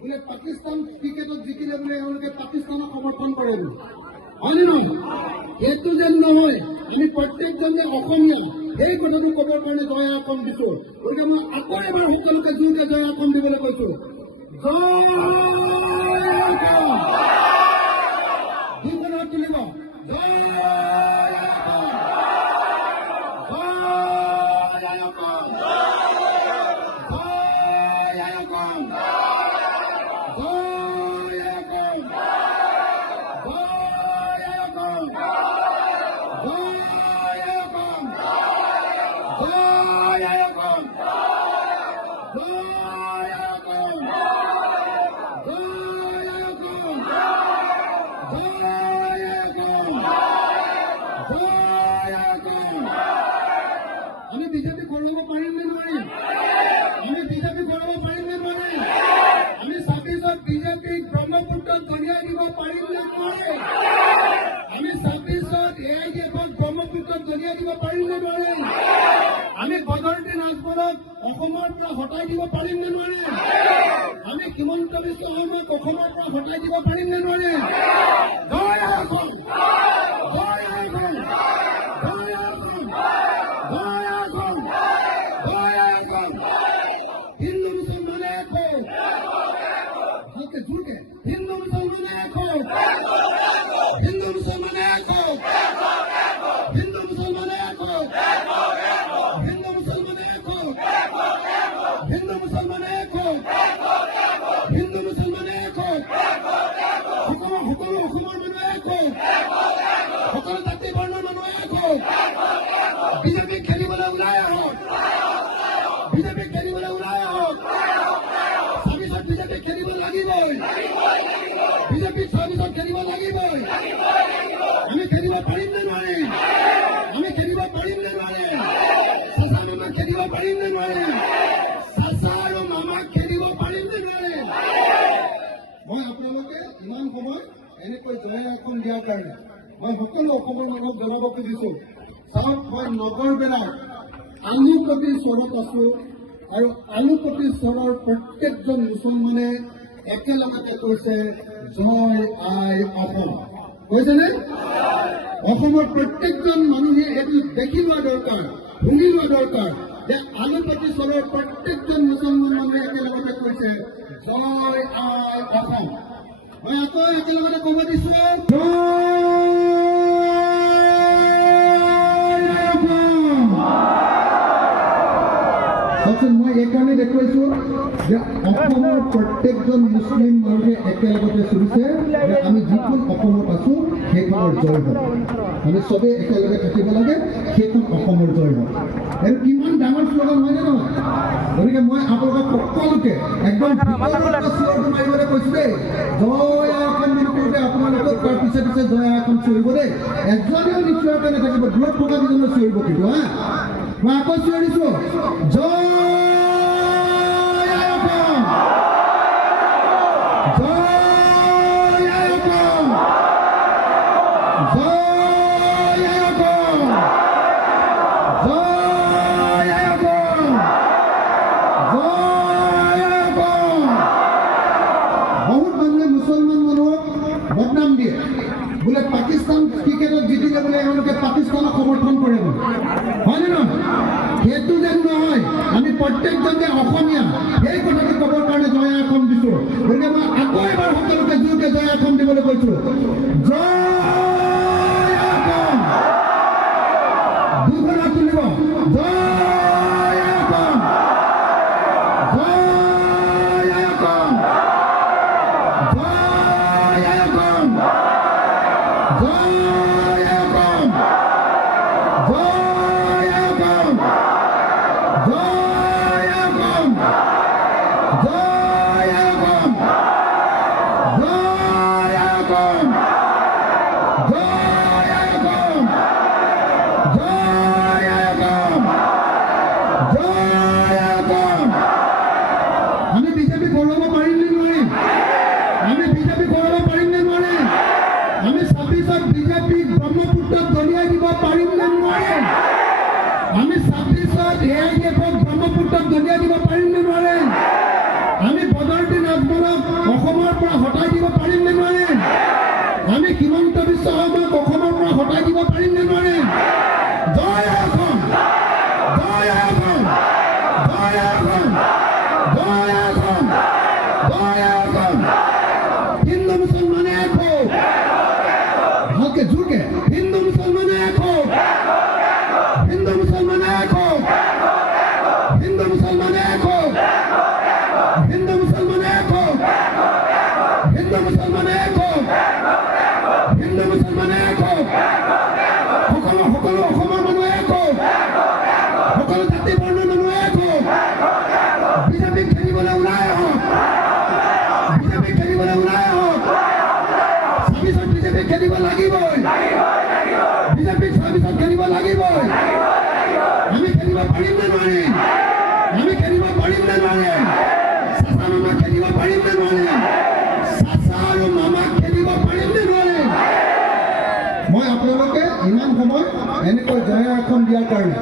বোলে পাকিস্তান ক্ৰিকেটত জিকিলে বোলে এওঁলোকে পাকিস্তানক সমৰ্থন কৰে বোলে, হয়নে নহয়? সেইটো যেন নহয়, আমি প্ৰত্যেকজনে অসমীয়া এই কথাটো ক'বৰ কাৰণে জয় অসম দিছো। গতিকে মই আকৌ এবাৰ সকলোকে জোৰকে জয় অসম দিবলৈ কৈছো। দুখনত তুলিব, জয় অসম, জয় অসম, জয় অসম, জয় অসম, জয় অসম, জয় অসম, জয় অসম, জয় অসম, জয় অসম, জয় অসম, জয় অসম। আমি বিজেপি ঘূৰাব পাৰিম নে নোৱাৰিম? আমি বিজেপি ঘূৰাব পাৰিম নে নোৱাৰিম? আমি 26ত বিজেপিক ব্ৰহ্মপুত্ৰত কঢ়িয়াই দিব পাৰিম নে নোৱাৰিম? আমি 26ত AIDFক ব্ৰহ্মপুত্ৰত কঢ়িয়াই দিব পাৰিম নে নোৱাৰিম? আমি বদৰুদ্দিন নাজমলক অসমৰ পৰা হটাই দিব পাৰিম নে নোৱাৰিম? আমি হিমন্ত বিশ্ব শৰ্মাক অসমৰ পৰা হটাই দিব পাৰিম নে নোৱাৰিম? জয় অসম, জয় অসম, জয় অসম, জয় অসম, জয় অসম। হিন্দু মুসলমানে এক হোক, হাতে ঝুঁকে হিন্দু মুসলমানে এক হোক, হিন্দু মুসলমানে এক হোক, হিন্দু মুসলমানে এক হোক, হিন্দু মুসলমানে এক হোক, হিন্দু মুসলমানে এক হোক, হিন্দু মুসলমানে এক হোক, সকলো অসমৰ মানুহ এক হোক, সকলো জাতি বৰ্ণৰ মানুহ এক হোক। বিজেপিক খেলিবলৈ ওলাই আহক, বিজেপিক খেলিবলৈ ওলাই আহক। 26ত বিজেপিক খেলিব লাগিবই, বিজেপিক 26ত খেলিব লাগিবই। আমি খেলিব পাৰিম নে নোৱাৰিম? আমি খেলিব পাৰিম নে নোৱাৰিম? চাচা মামাক খেলিব পাৰিম নে নোৱাৰিম? চাচা আৰু মামাক খেলিব পাৰিম নে নোৱাৰিম? মই আপোনালোকে ইমান সময় এনেকৈ জয় অসম দিয়াৰ কাৰণে মই সকলো অসমৰ মানুহক জনাব খুজিছো, চাওক মই নগৰবেলাৰ আলুপতি চৰত আছো আৰু আলুপতি চৰৰ প্ৰত্যেকজন মুছলমানে একেলগতে কৈছে জয় আই অসম, কৈছেনে? অসমৰ প্ৰত্যেকজন মানুহে এইটো দেখি লোৱা দৰকাৰ, শুনি লোৱা দৰকাৰ যে আলুপতি চৰৰ প্ৰত্যেকজন মুছলমান মানুহে একেলগতে কৈছে জয় আই অসম। মই আকৌ একেলগতে ক'ব দিছো মই এইকাৰণে দেখুৱাইছো যে অসমৰ প্ৰত্যেকজন মুছলিম মানুহে একেলগতে চলিছে যে আমি যিখন অসমত আছো সেইখনৰ জয় হয়, আমি চবেই একেলগে থাকিব লাগে, সেইখন অসমৰ জয় হয়। এইটো কিমান ডাঙৰ শ্লোগান হয়নে নহয়? গতিকে মই আপোনালোকক সকলোকে একদম মাৰিবলৈ কৈছো দেই, জয় অসম বুলি কওঁতে আপোনালোকক তাৰ পিছে পিছে জয় অসম চিঞৰিব দেই। এজনেও নিশ্চয়কৈ নাথাকিব, দূৰত থকা কেইজনে চিঞৰিব কিন্তু হা। মই আকৌ চিঞৰিছো জয় অসম, জয় অসম, জয় অসম, জয় অসম, জয় অসম। বহুত মানুহে মুছলমান মানুহক বদনাম দিয়ে, বোলে পাকিস্তান ক্ৰিকেটত জিকিলে বোলে এওঁলোকে পাকিস্তানক সমৰ্থন কৰে বোলে, হয়নে নহয়? সেইটো যেন নহয়, আমি প্ৰত্যেকজন যে অসমীয়া এই কথাটো ক'বৰ কাৰণে জয় অসম দিছো। গতিকে মই আকৌ এবাৰ সকলোকে জোৰকে জয় অসম দিবলৈ কৈছো, জয় অসম। দুখনত তুলিব, জয় অসম, জয় অসম, জয় অসম, জয় অসম, জয় অসম, জয় অসম, জয় অসম, জয় অসম, জয় অসম, জয় অসম, জয় অসম। আমি বিজেপি ঘূৰাব পাৰিম নে নোৱাৰিম? আমি বিজেপি ঘূৰাব পাৰিম নে নোৱাৰিম? আমি 26ত বিজেপিক ব্ৰহ্মপুত্ৰত দলিয়াই দিব পাৰিম নে নোৱাৰিম? আমি 26ত AIDFক ব্ৰহ্মপুত্ৰত দলিয়াই দিব পাৰিম নে নোৱাৰিম? আমি বদৰুদ্দিন নাজমলক জয় অসম, জয় অসম, জয় অসম, জয় অসম, জয় অসম। হিন্দু মুসলমান এক হো, ভালকে জোরকে, হিন্দু মুসলমান এক হো, হিন্দু মুসলমান এক হো, হিন্দু মুসলমান এক হো, হিন্দু মুসলমান এক হো, হিন্দু মুসলমান এক হো, হিন্দু মুসলমান এক হো। সকলো সকলো অসমৰ মানুহ এক হো, সকলো জাতি বৰ্ণৰ মানুহ এক হো। বিজেপিক খেলিবলৈ ওলাই আহক, বিজেপিক খেলিবলৈ ওলাই আহক। 26ত বিজেপিক খেলিব লাগিবই, বিজেপিক 26ত খেলিব লাগিবই। আমি খেলিব পাৰিম নে নোৱাৰিম? আমি খেলিব পাৰিম নে নোৱাৰিম? চাচা মামাক খেলিব পাৰিম নে নোৱাৰিম? চাচা আৰু মামাক খেলিব পাৰিম নে নোৱাৰিম? মই আপোনালোকে ইমান সময় এনেকৈ জয় অসম দিয়াৰ কাৰণে